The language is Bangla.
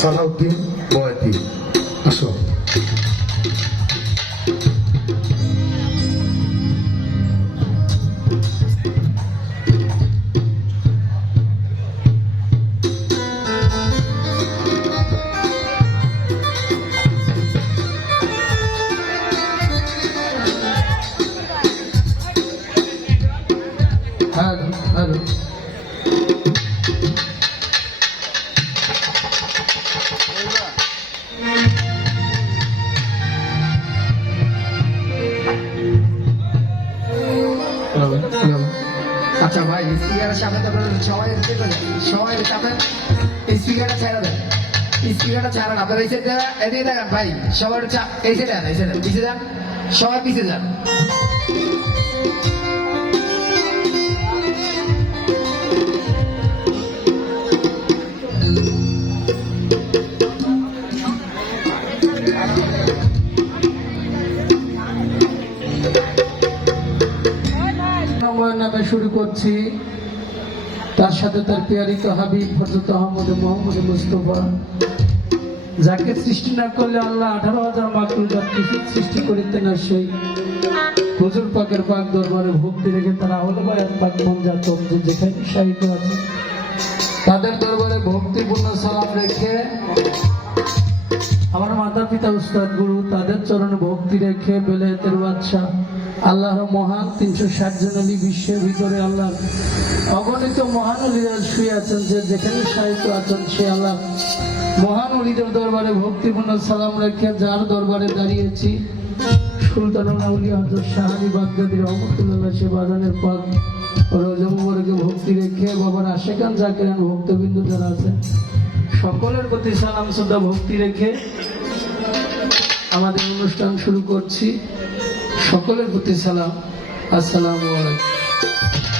সালাউদ্দিন বয়াতি। আসো। আচ্ছা ভাই স্পিকারের সামনে তো সবাই। সবাই সামনে স্পিকারটা ছাড়া দেন। স্পিকারটা ছাড়েন। আপনারা এসে এদিকে দেখেন ভাই। সবার এসে এই এসে দেন পিছিয়ে যান। সবাই পিছিয়ে যান। শুরু করছি। তার সাথে তার পিয়ারিত হাবিব হজরত আহমদ মোহাম্মদ মুস্তফা। যাকে সৃষ্টি না করলে আল্লাহ আঠারো হাজার মাকলুজাত কিছু সৃষ্টি করিতেন না সেই। হুজুর পাকের পাক দরবারে ভক্তি রেখে তারা হলো বায়াত পাক মঞ্জাত যেখানে সাহিত্য আছে, তাদের দরবারে ভক্তিপূর্ণ সালাম রেখে আমার মাতা পিতা উস্তাদ গুরু, তাদের চরণে ভক্তি রেখে বেলে বেলায়েতের বাদশাহ আল্লাহর মহান তিনশো ষাট জন আলী বিশ্বের ভিতরে আল্লাহ অগণিত মহান অলিরা শুয়ে আছেন, যে যেখানে সাহিত্য আছেন, সে আল্লাহ মহান অলিদের দরবারে ভক্তিপূর্ণ সালাম রেখে যার দরবারে দাঁড়িয়েছি। সে ভক্তি রেখে যারা সকলের প্রতি সালাম, শ্রদ্ধা, ভক্তি রেখে আমাদের অনুষ্ঠান শুরু করছি। সকলের প্রতি সালাম। আসসালামু আলাইকুম।